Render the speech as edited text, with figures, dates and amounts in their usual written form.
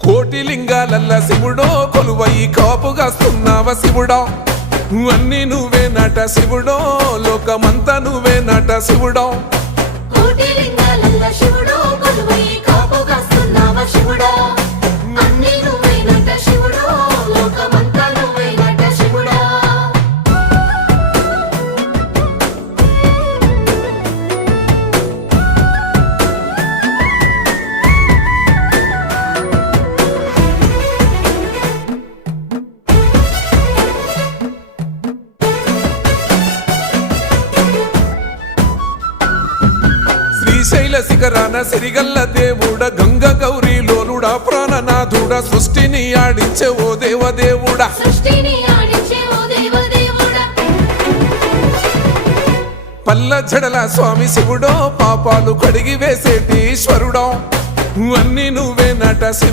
కోటి లింగాలల్ల శివుడో కొలువై కాపుగాస్తున్నావ శివుడా అన్నీ నువ్వే నట శివుడో లోకమంతా నువ్వే నట శివుడో కోటి లింగాలల్ల శివుడో కొలువై కాపుగాస్తున్నావ శివుడా అన్నీ నువ్వే నట శివుడో లోకమంతా నువ్వే నట శివుడా శ్రీశైల శిఖరాన సిరిగల్ల దేవుడ గంగ గౌరీ లోలుడా ప్రాణనాథుడా సృష్టిని ఆడించే ఓ దేవదేవుడా సృష్టిని ఆడించే ఓ దేవదేవుడా పల్ల జడల స్వామి శివుడో పాపాలు కడిగి వేసేటి ఈశ్వరుడో అన్నీ నువ్వే నట శివుడో